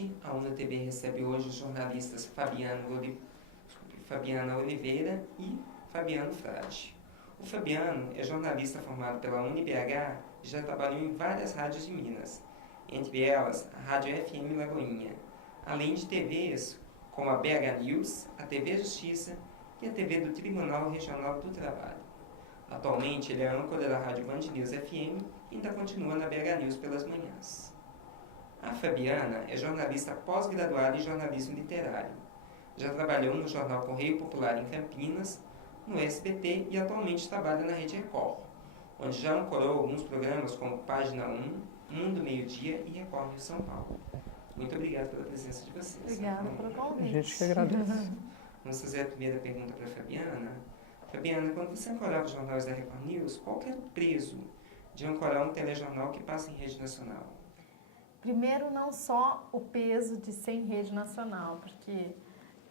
noite. A UNA TV recebe hoje os jornalistas Fabiana Oliveira e Fabiano Frade. O Fabiano é jornalista formado pela UniBH e já trabalhou em várias rádios de Minas, entre elas a Rádio FM Lagoinha, além de TVs como a BH News, a TV Justiça e a TV do Tribunal Regional do Trabalho. Atualmente ele é âncora da Rádio Band News FM e ainda continua na BH News pelas manhãs. A Fabiana é jornalista pós-graduada em jornalismo literário. Já trabalhou no jornal Correio Popular em Campinas, no SBT e atualmente trabalha na Rede Record, onde já ancorou alguns programas como Página 1, Mundo Meio-Dia e Record Rio São Paulo. Muito obrigado pela presença de vocês. Obrigada pelo convite. A gente que agradece. Vamos fazer a primeira pergunta para a Fabiana. Fabiana, quando você ancorava os jornais da Record News, qual que era o peso de ancorar um telejornal que passa em rede nacional? Primeiro, não só o peso de ser em rede nacional, porque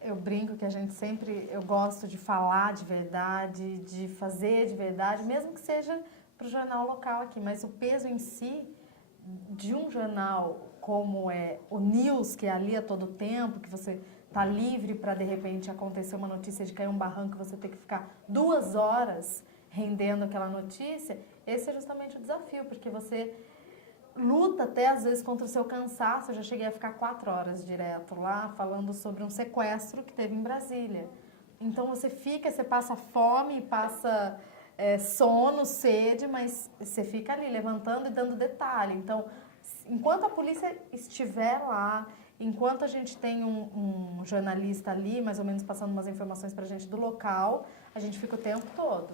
eu brinco que a gente sempre, eu gosto de falar de verdade, de fazer de verdade, mesmo que seja para o jornal local aqui, mas o peso em si de um jornal como é o News, que é ali a todo tempo, que você está livre para, de repente, acontecer uma notícia de cair um barranco, você ter que ficar 2 horas rendendo aquela notícia, esse é justamente o desafio, porque você luta até, às vezes, contra o seu cansaço. Eu já cheguei a ficar 4 horas direto lá, falando sobre um sequestro que teve em Brasília. Então, você passa fome, passa sono, sede, mas você fica ali levantando e dando detalhe. Então, enquanto a polícia estiver lá, enquanto a gente tem um jornalista ali, mais ou menos passando umas informações para a gente do local, a gente fica o tempo todo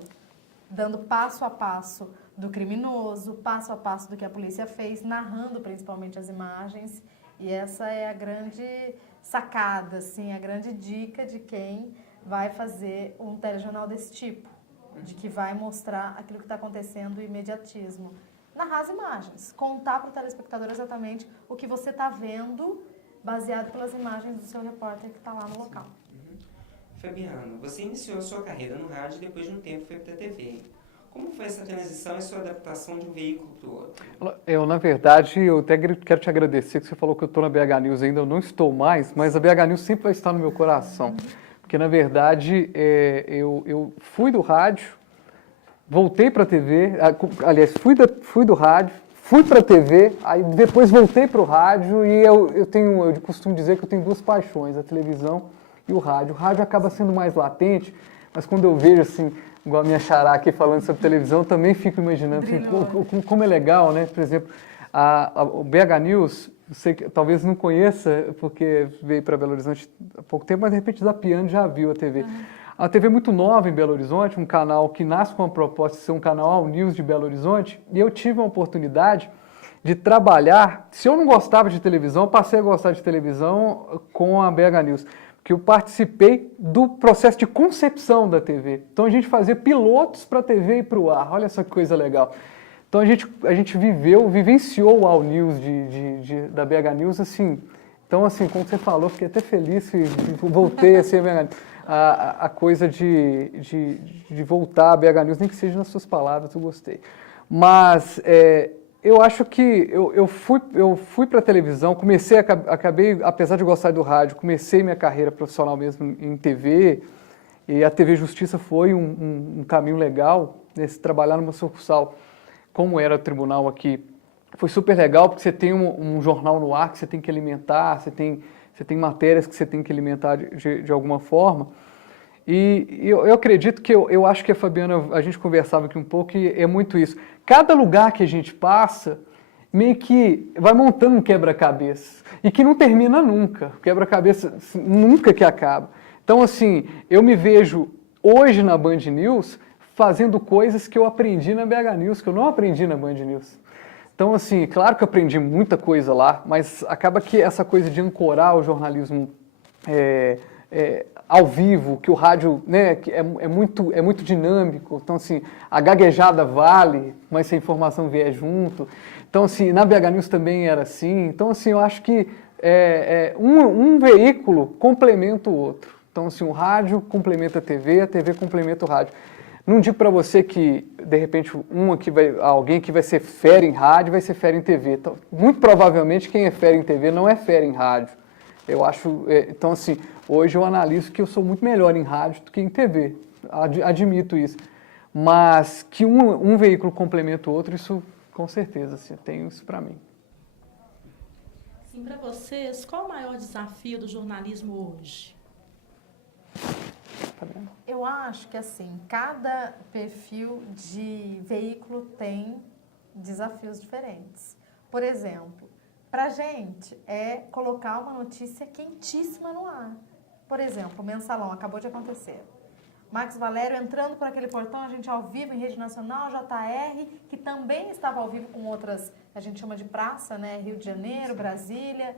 dando passo a passo do criminoso, passo a passo do que a polícia fez, narrando principalmente as imagens. E essa é a grande sacada, assim, a grande dica de quem vai fazer um telejornal desse tipo, de que vai mostrar aquilo que está acontecendo, o imediatismo. Narrar as imagens, contar para o telespectador exatamente o que você está vendo, baseado pelas imagens do seu repórter que está lá no local. Fabiano, você iniciou sua carreira no rádio e depois de um tempo foi para a TV. Como foi essa transição e sua adaptação de um veículo para o outro? Na verdade, eu até quero te agradecer que você falou que eu estou na BH News ainda, eu não estou mais, mas a BH News sempre vai estar no meu coração. Porque, na verdade, eu fui do rádio, voltei para a TV, aliás, fui do rádio, fui para a TV, aí depois voltei para o rádio e eu costumo dizer que eu tenho 2 paixões, a televisão e o rádio. O rádio acaba sendo mais latente, mas quando eu vejo, assim, igual a minha xará aqui falando sobre televisão, eu também fico imaginando assim, como é legal, né? Por exemplo, o BH News, você talvez não conheça, porque veio para Belo Horizonte há pouco tempo, mas de repente zapeando já viu a TV. Uhum. A TV é muito nova em Belo Horizonte, um canal que nasce com a proposta de ser um canal All News de Belo Horizonte, e eu tive a oportunidade de trabalhar. Se eu não gostava de televisão, eu passei a gostar de televisão com a BH News, que eu participei do processo de concepção da TV. Então a gente fazia pilotos para a TV e para o ar, olha essa coisa legal. Então a gente vivenciou o All News da BH News, assim. Então, assim, como você falou, fiquei até feliz que voltei a ser a coisa de voltar a BH News, nem que seja nas suas palavras, eu gostei. Mas eu acho que eu fui para a televisão, acabei, apesar de gostar do rádio, comecei minha carreira profissional mesmo em TV, e a TV Justiça foi um caminho legal, trabalhar numa sucursal, como era o tribunal aqui. Foi super legal, porque você tem um jornal no ar que você tem que alimentar, você tem matérias que você tem que alimentar de alguma forma. E eu acredito que, eu acho que a Fabiana, a gente conversava aqui um pouco, e é muito isso. Cada lugar que a gente passa, meio que vai montando um quebra-cabeça, e que não termina nunca, o quebra-cabeça nunca que acaba. Então, assim, eu me vejo hoje na Band News fazendo coisas que eu aprendi na BH News, que eu não aprendi na Band News. Então, assim, claro que eu aprendi muita coisa lá, mas acaba que essa coisa de ancorar o jornalismo ao vivo, que o rádio, né, é muito dinâmico. Então, assim, a gaguejada vale, mas se a informação vier junto. Então, assim, na BH News também era assim. Então, assim, eu acho que um veículo complementa o outro. Então, assim, o rádio complementa a TV complementa o rádio. Não digo para você que de repente, alguém que vai ser fera em rádio vai ser fera em TV. Então, muito provavelmente, quem é fera em TV não é fera em rádio. Eu acho, então assim, hoje eu analiso que eu sou muito melhor em rádio do que em TV, admito isso. Mas que um veículo complementa o outro, isso com certeza, assim, eu tenho isso para mim. Sim, para vocês, qual o maior desafio do jornalismo hoje? Eu acho que assim, cada perfil de veículo tem desafios diferentes. Por exemplo, para a gente é colocar uma notícia quentíssima no ar. Por exemplo, o Mensalão acabou de acontecer. Marcos Valério entrando por aquele portão, a gente ao vivo em rede nacional, JR, que também estava ao vivo com outras, a gente chama de praça, né? Rio de Janeiro, Brasília.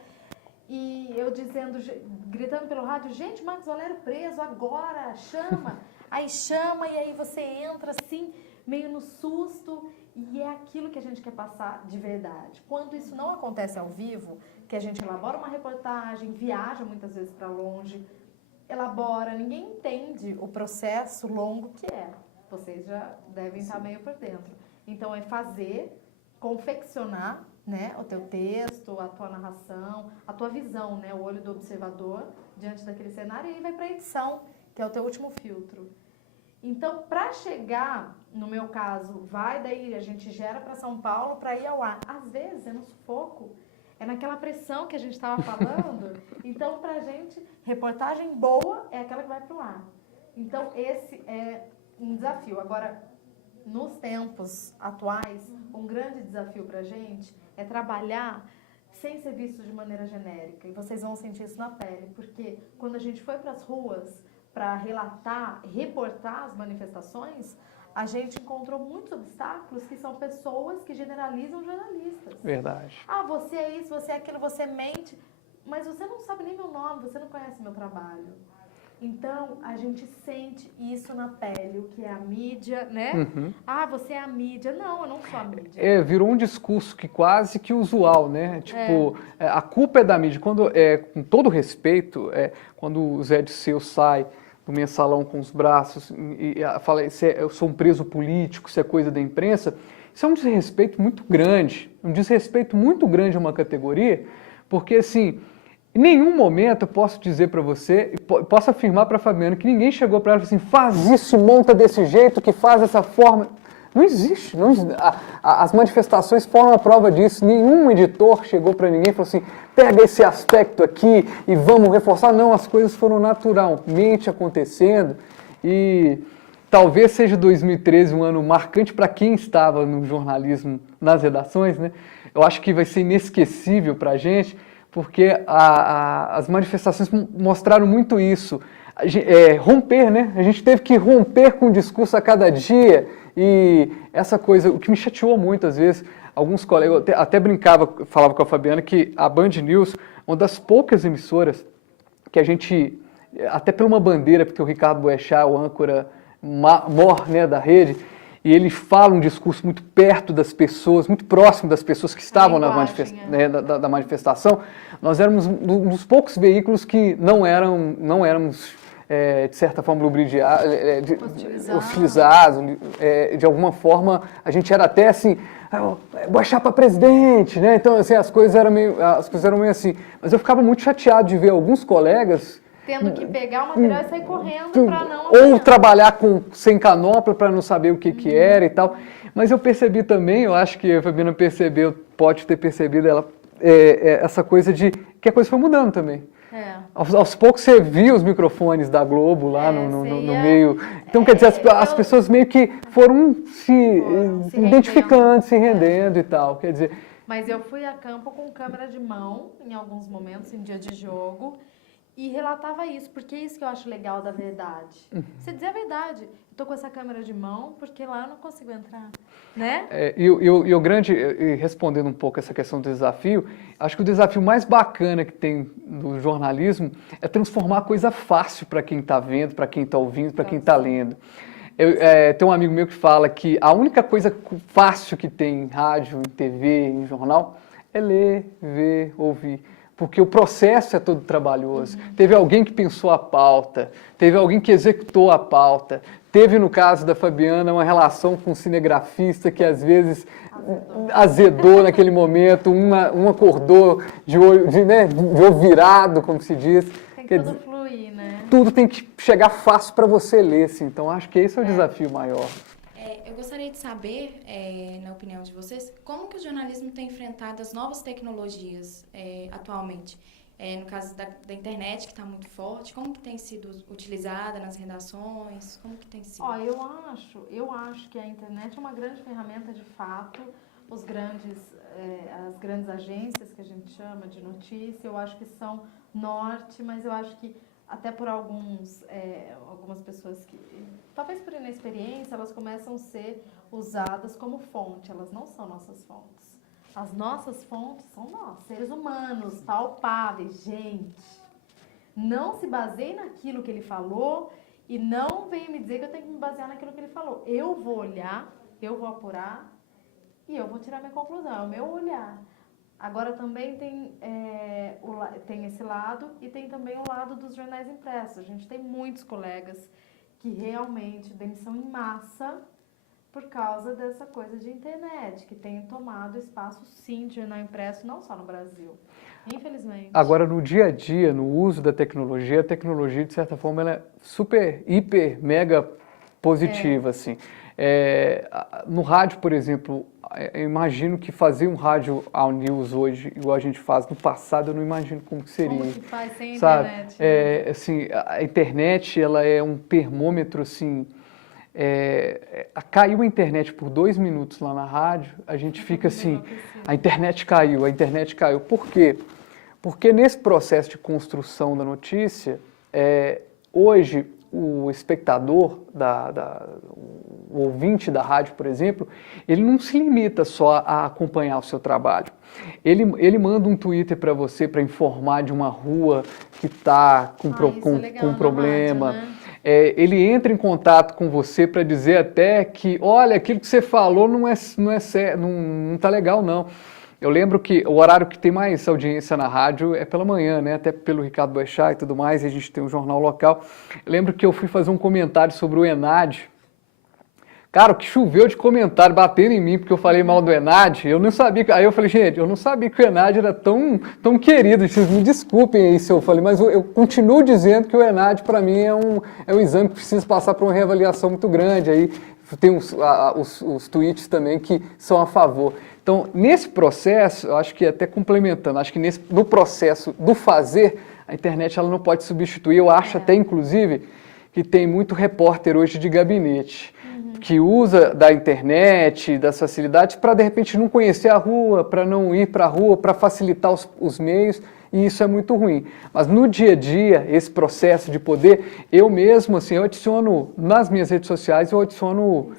E eu dizendo, gritando pelo rádio, gente, Marcos Valério preso agora, chama. Aí chama e aí você entra assim, meio no susto. E é aquilo que a gente quer passar de verdade. Quando isso não acontece ao vivo, que a gente elabora uma reportagem, viaja muitas vezes para longe, elabora, ninguém entende o processo longo que é. Vocês já devem estar meio por dentro. Então é fazer, confeccionar, né, o teu texto, a tua narração, a tua visão, né, o olho do observador diante daquele cenário, e aí vai para a edição, que é o teu último filtro. Então, para chegar, no meu caso, daí a gente gera para São Paulo para ir ao ar. Às vezes é no sufoco, é naquela pressão que a gente estava falando. Então, para a gente, reportagem boa é aquela que vai para o ar. Então, esse é um desafio. Agora, nos tempos atuais, um grande desafio para a gente é trabalhar sem ser visto de maneira genérica. E vocês vão sentir isso na pele, porque quando a gente foi para as ruas para relatar, reportar as manifestações, a gente encontrou muitos obstáculos que são pessoas que generalizam jornalistas. Verdade. Ah, você é isso, você é aquilo, você mente, mas você não sabe nem meu nome, você não conhece meu trabalho. Então, a gente sente isso na pele, o que é a mídia, né? Uhum. Ah, você é a mídia. Não, eu não sou a mídia. Virou um discurso que quase que usual, né? Tipo, a culpa é da mídia. Quando, com todo respeito, quando o Zé Disseu sai do Mensalão com os braços e fala, eu sou um preso político, isso é coisa da imprensa, isso é um desrespeito muito grande a uma categoria, porque assim, em nenhum momento eu posso dizer para você, posso afirmar para a Fabiana que ninguém chegou para ela e falou assim, faz isso, monta desse jeito, que faz dessa forma. Não existe. As manifestações foram a prova disso. Nenhum editor chegou para ninguém e falou assim, pega esse aspecto aqui e vamos reforçar. Não, as coisas foram naturalmente acontecendo e talvez seja 2013 um ano marcante para quem estava no jornalismo, nas redações, né? Eu acho que vai ser inesquecível para a gente, porque as manifestações mostraram muito isso. Romper, né? A gente teve que romper com o discurso a cada dia. E essa coisa, o que me chateou muito, às vezes, alguns colegas, eu até brincava, falava com a Fabiana, que a Band News, uma das poucas emissoras que a gente, até por uma bandeira, porque o Ricardo Boechat, o âncora mor, né, da rede, e ele fala um discurso muito perto das pessoas, muito próximo das pessoas que estavam na da manifestação, nós éramos um dos poucos veículos que não éramos de certa forma, hostilizados, de alguma forma, a gente era até assim, Boechat para presidente, né? Então, assim, as coisas eram meio assim. Mas eu ficava muito chateado de ver alguns colegas tendo que pegar o material e sair correndo para não... Ou trabalhar sem canopla para não saber o que era e tal. Mas eu percebi também, eu acho que a Fabiana percebeu, pode ter percebido essa coisa de que a coisa foi mudando também. Aos poucos você via os microfones da Globo lá no meio. Então, quer dizer, as pessoas meio que foram se identificando, se rendendo e tal. Quer dizer... Mas eu fui a campo com câmera de mão, em alguns momentos, em dia de jogo, e relatava isso, porque é isso que eu acho legal da verdade. Você dizer a verdade. Eu tô com essa câmera de mão, porque lá eu não consigo entrar, né? E o grande, respondendo um pouco essa questão do desafio, acho que o desafio mais bacana que tem no jornalismo é transformar a coisa fácil para quem está vendo, para quem está ouvindo, para quem está lendo. Tem um amigo meu que fala que a única coisa fácil que tem em rádio, em TV, em jornal, é ler, ver, ouvir. Porque o processo é todo trabalhoso. Teve alguém que pensou a pauta, teve alguém que executou a pauta, teve, no caso da Fabiana, uma relação com um cinegrafista que às vezes azedou naquele momento, um acordou de olho, de olho virado, como se diz. Tem que tudo fluir, né? Tudo tem que chegar fácil para você ler, assim. Então acho que esse é o desafio maior. Eu gostaria de saber, na opinião de vocês, como que o jornalismo tem enfrentado as novas tecnologias atualmente? No caso da internet, que está muito forte, como que tem sido utilizada nas redações? Como que tem sido? Ó, eu acho que a internet é uma grande ferramenta de fato. As grandes agências que a gente chama de notícia, eu acho que são norte, mas eu acho que até por algumas pessoas que, talvez por inexperiência, elas começam a ser usadas como fonte. Elas não são nossas fontes. As nossas fontes são nós, seres humanos, palpáveis. Gente, não se baseie naquilo que ele falou e não venha me dizer que eu tenho que me basear naquilo que ele falou. Eu vou olhar, eu vou apurar e eu vou tirar minha conclusão. É o meu olhar. Agora também tem esse lado e tem também o lado dos jornais impressos. A gente tem muitos colegas que realmente demissão em massa por causa dessa coisa de internet, que tem tomado espaço, sim, de jornal impresso, não só no Brasil, infelizmente. Agora, no dia a dia, no uso da tecnologia, a tecnologia, de certa forma, ela é super, hiper, mega positiva, assim. No rádio, por exemplo, eu imagino que fazer um rádio ao news hoje, igual a gente faz no passado, eu não imagino como que seria. Como que faz sem sabe? internet? Né? Assim, a internet, ela é um termômetro, assim, caiu a internet por 2 minutos lá na rádio, a gente fica assim, a internet caiu. Por quê? Porque nesse processo de construção da notícia, hoje o espectador, o ouvinte da rádio, por exemplo, ele não se limita só a acompanhar o seu trabalho. Ele manda um Twitter para você para informar de uma rua que está com problema. Rádio, né? Ele entra em contato com você para dizer até que, olha, aquilo que você falou não está legal, não. Eu lembro que o horário que tem mais audiência na rádio é pela manhã, né? Até pelo Ricardo Boechat e tudo mais, e a gente tem um jornal local. Eu lembro que eu fui fazer um comentário sobre o ENAD. Cara, o que choveu de comentário batendo em mim porque eu falei mal do ENAD, eu não sabia. Aí eu falei, gente, eu não sabia que o ENAD era tão querido. Vocês me desculpem aí se eu falei, mas eu continuo dizendo que o ENAD, para mim, é um exame que precisa passar por uma reavaliação muito grande. Aí tem os tweets também que são a favor. Então, nesse processo, eu acho que até complementando, acho que no processo do fazer, a internet ela não pode substituir. Eu acho até, inclusive, que tem muito repórter hoje de gabinete, que usa da internet, das facilidades, para, de repente, não conhecer a rua, para não ir para a rua, para facilitar os meios, e isso é muito ruim. Mas no dia a dia, esse processo de poder, eu mesmo, assim, eu adiciono nas minhas redes sociais, eu adiciono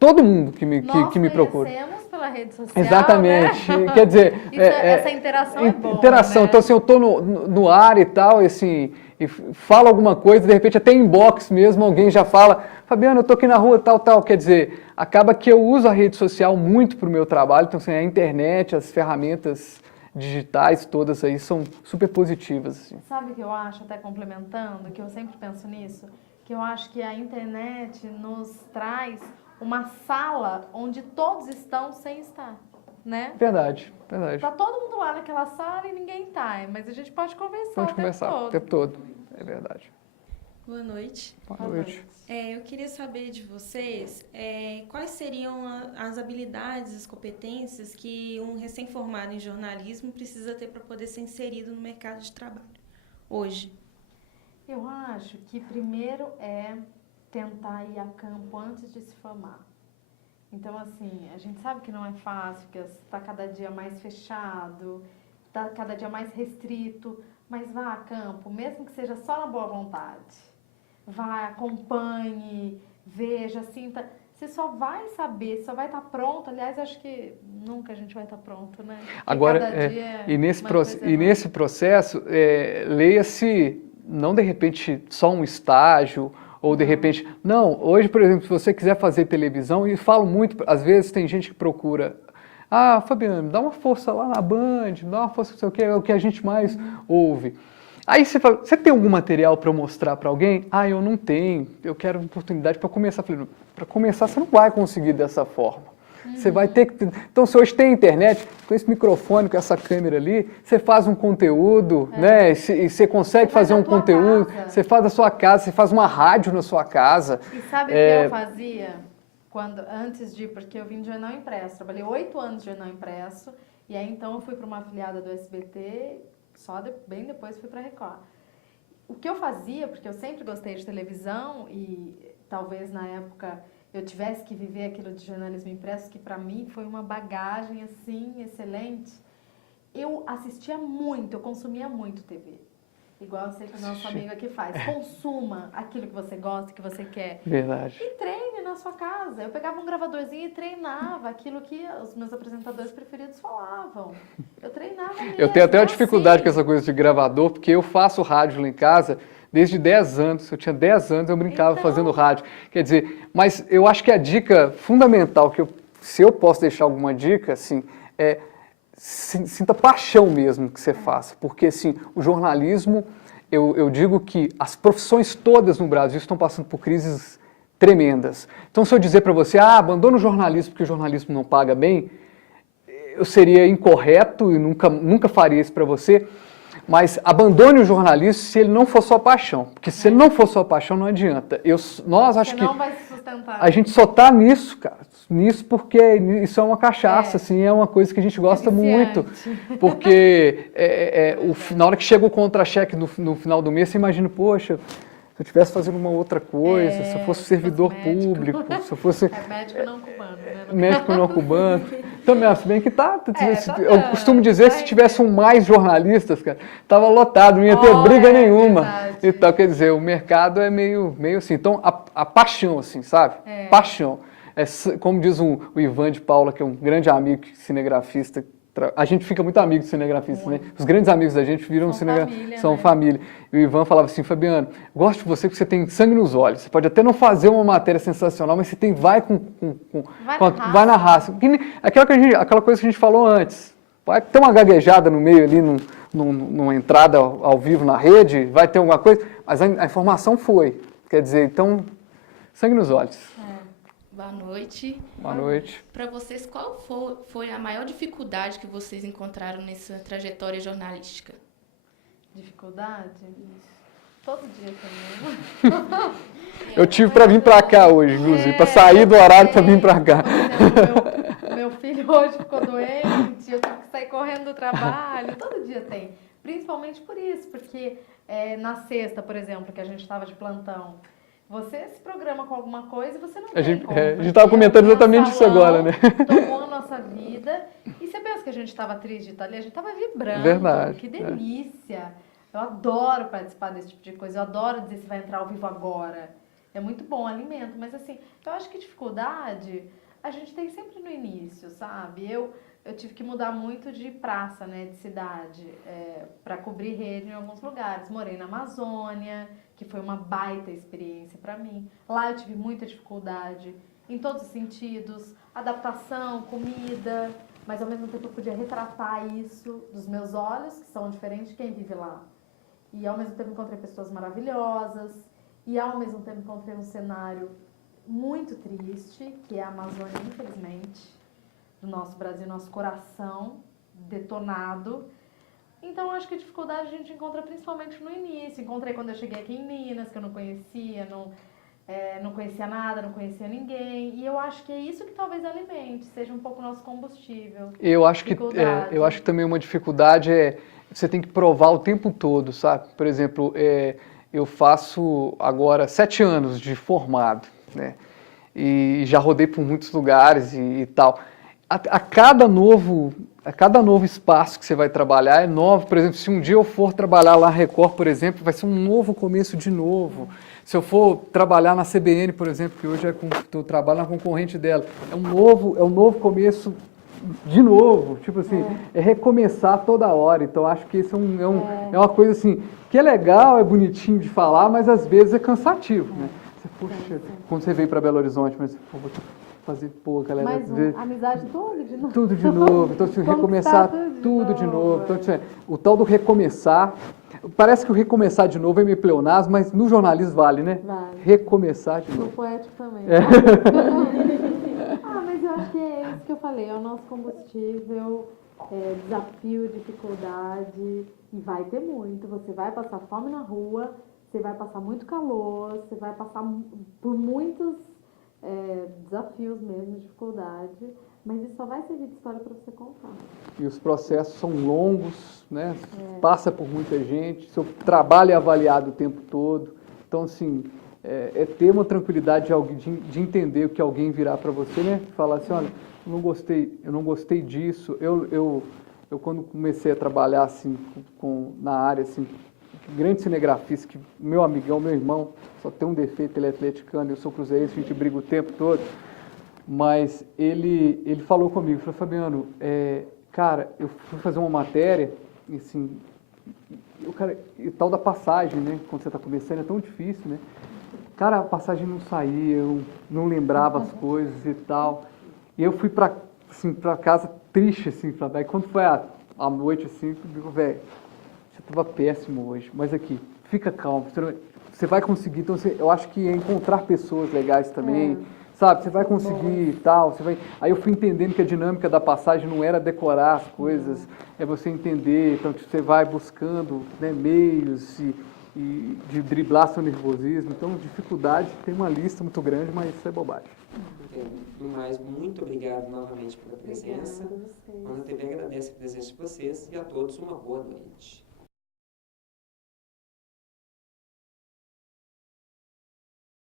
todo mundo que me procura. Pela rede social, exatamente, né? Quer dizer... essa interação é boa, interação, né? Então assim, eu estou no ar e tal, e assim, e falo alguma coisa, de repente até inbox mesmo, alguém já fala, Fabiano, eu estou aqui na rua, tal, quer dizer, acaba que eu uso a rede social muito para o meu trabalho, então assim, a internet, as ferramentas digitais todas aí são super positivas. Assim. Sabe o que eu acho, até complementando, que eu sempre penso nisso, que eu acho que a internet nos traz uma sala onde todos estão sem estar, né? Verdade. Tá todo mundo lá naquela sala e ninguém tá, mas a gente pode conversar o tempo todo. É verdade. Boa noite. Boa noite. Eu queria saber de vocês quais seriam as habilidades, as competências que um recém-formado em jornalismo precisa ter para poder ser inserido no mercado de trabalho hoje. Eu acho que primeiro tentar ir a campo antes de se formar. Então, assim, a gente sabe que não é fácil, que está cada dia mais fechado, está cada dia mais restrito, mas vá a campo, mesmo que seja só na boa vontade. Vá, acompanhe, veja, sinta. Você só vai saber, só vai estar pronto. Aliás, acho que nunca a gente vai estar pronto, né? Porque agora, nesse processo, leia-se, não de repente só um estágio, ou de repente... Não, hoje, por exemplo, se você quiser fazer televisão, e falo muito, às vezes tem gente que procura... Fabiano, dá uma força lá na Band, dá uma força, não sei o que, é o que a gente mais ouve. Aí você fala, você tem algum material para eu mostrar para alguém? Ah, eu não tenho, eu quero uma oportunidade para começar. Eu falei, para começar você não vai conseguir dessa forma. Você vai ter que... Então, se hoje tem internet, com esse microfone, com essa câmera ali, você faz um conteúdo, né? E você consegue fazer um conteúdo, você faz na sua casa, você faz uma rádio na sua casa. E sabe o que eu fazia antes de... Porque eu vim de jornal impresso, trabalhei 8 anos de jornal impresso, e aí então eu fui para uma afiliada do SBT, bem depois fui para a Record. O que eu fazia, porque eu sempre gostei de televisão, e talvez na época eu tivesse que viver aquilo de jornalismo impresso, que para mim foi uma bagagem assim excelente. Eu assistia muito, eu consumia muito TV. Igual eu sei que o nosso amigo aqui faz. Consuma aquilo que você gosta, que você quer. Verdade. E treine na sua casa. Eu pegava um gravadorzinho e treinava aquilo que os meus apresentadores preferidos falavam. Eu treinava mesmo. Eu tenho até uma dificuldade com essa coisa de gravador, porque eu faço rádio lá em casa desde 10 anos. Eu tinha 10 anos, eu brincava fazendo rádio. Quer dizer, mas eu acho que a dica fundamental, se eu posso deixar alguma dica, assim, é sinta paixão mesmo que você faça. Porque, assim, o jornalismo, eu digo que as profissões todas no Brasil estão passando por crises tremendas. Então, se eu dizer para você, abandona o jornalismo porque o jornalismo não paga bem, eu seria incorreto e nunca faria isso para você. Mas abandone o jornalismo se ele não for sua paixão. Porque se ele não for sua paixão, não adianta. Nós acho que não vai se sustentar. A gente só está nisso, cara. Nisso porque isso é uma cachaça, assim, é uma coisa que a gente gosta muito. Porque na hora que chega o contra-cheque no final do mês, você imagina, poxa, se eu estivesse fazendo uma outra coisa, se eu fosse servidor público, se eu fosse... médico não cubano, né? Médico não cubano. Então, se bem que eu costumo dizer que se tivesse mais jornalistas, cara, tava lotado, não ia ter briga nenhuma. Então, quer dizer, o mercado é meio assim. Então, a paixão, assim, sabe? Paixão. Como diz o Ivan de Paula, que é um grande amigo cinegrafista, a gente fica muito amigo de cinegrafistas, né? Os grandes amigos da gente viram cinegrafistas, são família. E o Ivan falava assim, Fabiano, gosto de você porque você tem sangue nos olhos. Você pode até não fazer uma matéria sensacional, mas você vai vai na raça. Aquela coisa que a gente falou antes. Vai ter uma gaguejada no meio ali, numa entrada ao vivo na rede, vai ter alguma coisa, mas a informação foi. Quer dizer, então, sangue nos olhos. Boa noite. Boa noite. Para vocês, qual foi a maior dificuldade que vocês encontraram nessa trajetória jornalística? Dificuldade? Todo dia também. Eu tive para vir para cá hoje, inclusive, para sair do horário para vir para cá. Meu filho hoje ficou doente, eu tive que sair correndo do trabalho. Todo dia tem. Principalmente por isso, porque na sexta, por exemplo, que a gente estava de plantão, você se programa com alguma coisa e você não tem como. A gente estava comentando exatamente isso agora, né? Tomou a nossa vida. E você pensa que a gente estava triste de estar ali? A gente estava vibrando. Verdade. Que delícia. Eu adoro participar desse tipo de coisa. Eu adoro dizer se vai entrar ao vivo agora. É muito bom, alimento. Mas assim, eu acho que dificuldade a gente tem sempre no início, sabe? Eu tive que mudar muito de praça, né? De cidade. Para cobrir rede em alguns lugares. Morei na Amazônia, que foi uma baita experiência para mim. Lá eu tive muita dificuldade, em todos os sentidos, adaptação, comida, mas ao mesmo tempo eu podia retratar isso dos meus olhos, que são diferentes de quem vive lá. E ao mesmo tempo encontrei pessoas maravilhosas, e ao mesmo tempo encontrei um cenário muito triste, que é a Amazônia, infelizmente, do nosso Brasil, nosso coração detonado. Então, acho que a dificuldade a gente encontra principalmente no início. Encontrei quando eu cheguei aqui em Minas, que eu não conhecia, não conhecia nada, não conhecia ninguém. E eu acho que é isso que talvez alimente, seja um pouco o nosso combustível. Eu acho que também uma dificuldade você tem que provar o tempo todo, sabe? Por exemplo, eu faço agora 7 anos de formado, né? E já rodei por muitos lugares e tal. A cada novo espaço que você vai trabalhar é novo. Por exemplo, se um dia eu for trabalhar lá na Record, por exemplo, vai ser um novo começo de novo. Se eu for trabalhar na CBN, por exemplo, que hoje eu trabalho na concorrente dela, é um novo começo de novo. Tipo assim, é recomeçar toda hora. Então, acho que isso é uma coisa assim, que é legal, é bonitinho de falar, mas às vezes é cansativo, né? Poxa, quando você veio para Belo Horizonte, mas fazer, galera... amizade tudo de novo. Tudo de novo. Então, se recomeçar tudo de novo. Então, o tal do recomeçar... Parece que o recomeçar de novo é meio pleonasmo, mas no jornalismo vale, né? Vale. Recomeçar de No novo. poético também. Mas eu acho que é isso que eu falei, é o nosso combustível, desafio, dificuldade, e vai ter muito. Você vai passar fome na rua, você vai passar muito calor, você vai passar por muitos desafios mesmo, dificuldade, mas isso só vai servir de história para você contar. E os processos são longos, né? Passa por muita gente, seu trabalho é avaliado o tempo todo. Então, assim, ter uma tranquilidade de entender o que alguém virar para você, né? Falar assim, olha, eu não gostei disso. Eu quando comecei a trabalhar assim na área, assim, grande cinegrafista, que meu amigão, meu irmão, só tem um defeito, ele é atleticano, eu sou cruzeirense, a gente briga o tempo todo. Mas ele falou comigo, falou, Fabiano, cara, eu fui fazer uma matéria, e assim, e tal da passagem, né? Quando você está começando é tão difícil, né? Cara, a passagem não saía, eu não lembrava as coisas e tal. E eu fui para casa triste, assim, daí quando foi à noite, assim, eu digo, velho, você estava péssimo hoje, mas aqui, fica calmo, você vai conseguir. Então, eu acho que é encontrar pessoas legais também, sabe? Você vai conseguir e tal. Aí eu fui entendendo que a dinâmica da passagem não era decorar as coisas, é você entender. Então, você vai buscando, né, meios e de driblar seu nervosismo. Então, dificuldade tem uma lista muito grande, mas isso é bobagem. No mais, muito obrigado novamente pela presença. Obrigada a vocês. A Ana TV agradece a presença de vocês e a todos uma boa noite.